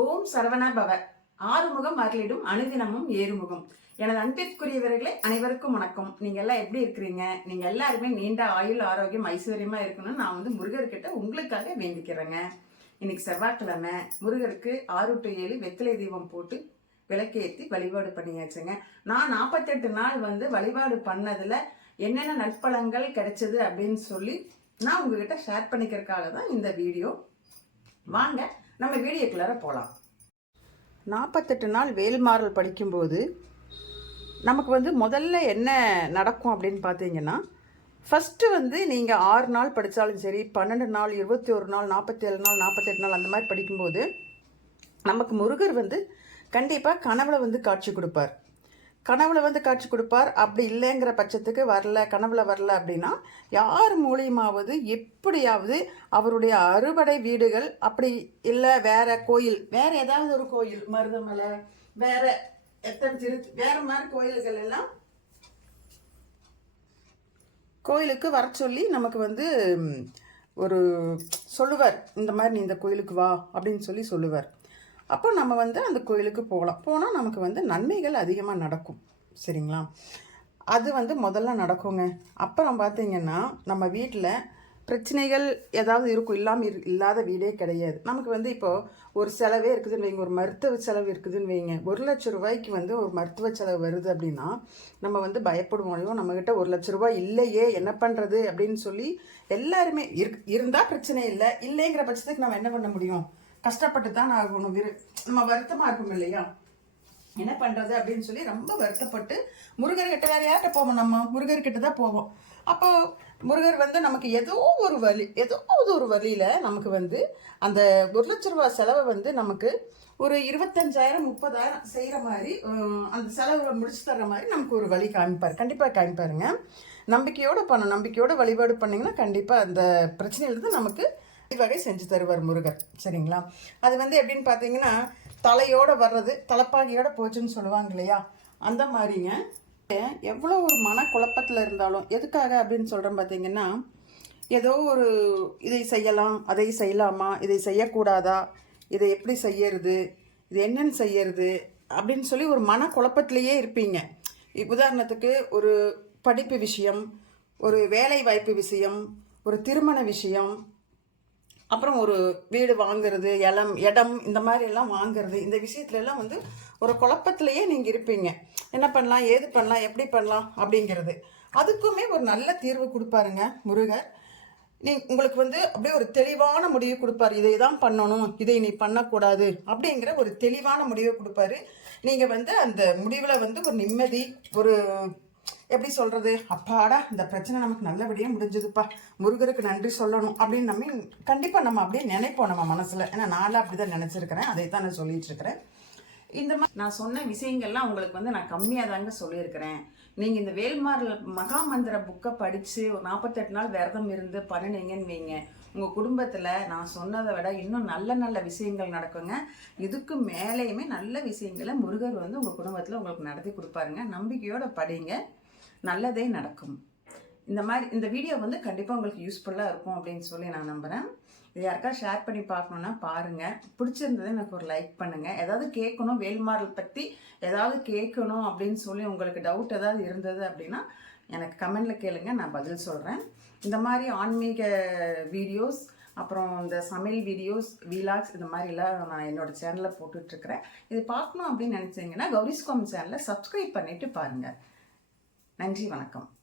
ஓம் சரவணா பவ. ஆறுமுகம் அருளிடும் அனுதினமும் ஏறுமுகம். எனது அன்பிற்குரியவர்களே அனைவருக்கும் வணக்கம். நீங்க எல்லாம் எப்படி இருக்கிறீங்க? நீங்க எல்லாருமே நீண்ட ஆயுள் ஆரோக்கியம் ஐஸ்வர்யமா இருக்கணும்னு நான் வந்து முருகர்கிட்ட உங்களுக்காக வேண்டிக்கிறேங்க. இன்னைக்கு செவ்வாய்க்கிழமை முருகருக்கு ஆறு டு ஏழு வெத்திலை தீபம் போட்டு விளக்கேற்றி வழிபாடு பண்ணியாச்சுங்க. நான் நாற்பத்தெட்டு நாள் வந்து வழிபாடு பண்ணதில் என்னென்ன நற்பலங்கள் கிடைச்சது அப்படின்னு சொல்லி நான் உங்ககிட்ட ஷேர் பண்ணிக்கிறதுக்காக தான் இந்த வீடியோ. வாங்க நம்ம வீடியோக்குள்ளார போகலாம் நாற்பத்தெட்டு நாள் வேல்மாறல் படிக்கும்போது நமக்கு வந்து முதல்ல என்ன நடக்கும் அப்படின்னு பார்த்தீங்கன்னா ஃபஸ்ட்டு வந்து நீங்கள் ஆறு நாள் படித்தாலும் சரி பன்னெண்டு நாள் இருபத்தி ஒரு நாள் நாற்பத்தேழு நாள் நாற்பத்தெட்டு நாள் அந்த மாதிரி படிக்கும்போது நமக்கு முருகர் வந்து கண்டிப்பாக கனவுல வந்து காட்சி கொடுப்பார். கனவுல வந்து காட்சி கொடுப்பார். அப்படி இல்லைங்கிற பட்சத்துக்கு வரல கனவுல வரல அப்படின்னா யார் மூலியமாவது எப்படியாவது அவருடைய அறுபடை வீடுகள் அப்படி இல்லை வேற கோயில் வேற ஏதாவது ஒரு கோயில் மருதமலை வேற எத்தனை திரு வேற மாதிரி கோயில்கள் எல்லாம் கோயிலுக்கு வர சொல்லி நமக்கு வந்து ஒரு சொல்லுவார். இந்த மாதிரி நீ இந்த கோயிலுக்கு வா அப்படின்னு சொல்லி சொல்லுவார். அப்போ நம்ம வந்து அந்த கோயிலுக்கு போகலாம். போனால் நமக்கு வந்து நன்மைகள் அதிகமாக நடக்கும். சரிங்களா? அது வந்து முதல்ல நடக்குங்க. அப்புறம் பார்த்தீங்கன்னா நம்ம வீட்டில் பிரச்சனைகள் ஏதாவது இருக்கும். இல்லாமல் இரு இல்லாத வீடே கிடையாது. நமக்கு வந்து இப்போது ஒரு செலவே இருக்குதுன்னு வைங்க. ஒரு மருத்துவ செலவு இருக்குதுன்னு வைங்க. ஒரு லட்ச ரூபாய்க்கு வந்து ஒரு மருத்துவ செலவு வருது அப்படின்னா நம்ம வந்து பயப்படுவோம். ஐயோ நம்மக்கிட்ட ஒரு லட்ச ரூபாய் இல்லையே என்ன பண்ணுறது அப்படின்னு சொல்லி எல்லாருமே இரு இருந்தால் பிரச்சனை இல்லை. இல்லைங்கிற பட்சத்துக்கு நம்ம என்ன பண்ண முடியும்? கஷ்டப்பட்டு தான் ஆகணும். விரு நம்ம வருத்தமாக இருக்கும் இல்லையா? என்ன பண்ணுறது அப்படின்னு சொல்லி ரொம்ப வருத்தப்பட்டு முருகர்கிட்ட வேற யார்கிட்ட போவோம் நம்ம? முருகர்கிட்ட தான் போவோம். அப்போ முருகர் வந்து நமக்கு ஏதோ ஒரு வழி ஏதோ ஒரு வழியில் நமக்கு வந்து அந்த ஒரு லட்ச ரூபா செலவை வந்து நமக்கு ஒரு இருபத்தஞ்சாயிரம் முப்பதாயிரம் செய்கிற மாதிரி அந்த செலவை முடிச்சு தர்ற மாதிரி நமக்கு ஒரு வழி காமிப்பார். கண்டிப்பாக காமிப்பாருங்க. நம்பிக்கையோடு பண்ண நம்பிக்கையோடு வழிபாடு பண்ணிங்கன்னா கண்டிப்பாக அந்த பிரச்சனையிலிருந்து நமக்கு வகை செஞ்சு தருவார் முருகர் சரிங்களா? அது வந்து எப்படின்னு பார்த்தீங்கன்னா தலையோட வர்றது தலைப்பாகையோட போச்சுன்னு சொல்லுவாங்க இல்லையா? அந்த மாதிரிங்க. எவ்வளோ ஒரு மன குழப்பத்தில் இருந்தாலும் எதுக்காக அப்படின்னு சொல்கிறேன் பார்த்தீங்கன்னா ஏதோ ஒரு இதை செய்யலாம் அதை செய்யலாமா இதை செய்யக்கூடாதா இதை எப்படி செய்யறது இது என்னன்னு செய்யறது அப்படின்னு சொல்லி ஒரு மன குழப்பத்திலேயே இருப்பீங்க. உதாரணத்துக்கு ஒரு படிப்பு விஷயம் ஒரு வேலை வாய்ப்பு விஷயம் ஒரு திருமண விஷயம் அப்புறம் ஒரு வீடு வாங்குறது இலம் இடம் இந்த மாதிரி எல்லாம் வாங்குறது இந்த விஷயத்துலலாம் வந்து ஒரு குழப்பத்திலையே நீங்கள் இருப்பீங்க. என்ன பண்ணலாம் ஏது பண்ணலாம் எப்படி பண்ணலாம் அப்படிங்கிறது. அதுக்குமே ஒரு நல்ல தீர்வு கொடுப்பாருங்க முருகர். நீ உங்களுக்கு வந்து அப்படியே ஒரு தெளிவான முடிவு கொடுப்பாரு. இதை தான் பண்ணணும் இதை நீ பண்ணக்கூடாது அப்படிங்கிற ஒரு தெளிவான முடிவை கொடுப்பாரு. நீங்கள் வந்து அந்த முடிவில் வந்து ஒரு நிம்மதி ஒரு எப்படி சொல்கிறது அப்பாடா இந்த பிரச்சனை நமக்கு நல்லபடியாக முடிஞ்சதுப்பா. முருகருக்கு நன்றி சொல்லணும் அப்படின்னு நம்ம கண்டிப்பாக நம்ம அப்படியே நினைப்போம் நம்ம மனசில். ஏன்னா நான்லாம் அப்படி தான் நினச்சிருக்கிறேன். அதை தான் நான் சொல்லிட்டு இருக்கிறேன் இந்த மாதிரி நான் சொன்ன விஷயங்கள்லாம் உங்களுக்கு வந்து நான் கம்மியாக தாங்க சொல்லியிருக்கிறேன். நீங்கள் இந்த வேல்மாரில் மகாமந்திர புக்கை படித்து ஒரு நாற்பத்தெட்டு நாள் விரதம் இருந்து பண்ணினீங்கன்னு வைங்க. உங்கள் குடும்பத்தில் நான் சொன்னதை விட இன்னும் நல்ல நல்ல விஷயங்கள் நடக்குங்க. இதுக்கு மேலேயுமே நல்ல விஷயங்களை முருகர் வந்து உங்கள் குடும்பத்தில் உங்களுக்கு நடத்தி கொடுப்பாருங்க. நம்பிக்கையோடு படிங்க. நல்லதே நடக்கும். இந்த மாதிரி இந்த வீடியோ வந்து கண்டிப்பாக உங்களுக்கு யூஸ்ஃபுல்லாக இருக்கும் அப்படின்னு சொல்லி நான் நம்புகிறேன் இது யாருக்கா ஷேர் பண்ணி பார்க்கணுன்னா பாருங்கள் பிடிச்சிருந்தது எனக்கு ஒரு லைக் பண்ணுங்கள் ஏதாவது கேட்கணும் வேல்மாரல் பற்றி ஏதாவது கேட்கணும் அப்படின்னு சொல்லி உங்களுக்கு டவுட் ஏதாவது இருந்தது அப்படின்னா எனக்கு கமெண்டில் கேளுங்க நான் பதில் சொல்கிறேன் இந்த மாதிரி ஆன்மீக வீடியோஸ் அப்புறம் இந்த சமையல் வீடியோஸ் வீலாக்ஸ் இந்த மாதிரிலாம் நான் என்னோடய சேனலில் போட்டுட்ருக்கிறேன் இது பார்க்கணும் அப்படின்னு நினச்சிங்கன்னா கௌரிஸ்காம் சேனலை சப்ஸ்கிரைப் பண்ணிவிட்டு பாருங்கள் நன்றி வணக்கம்.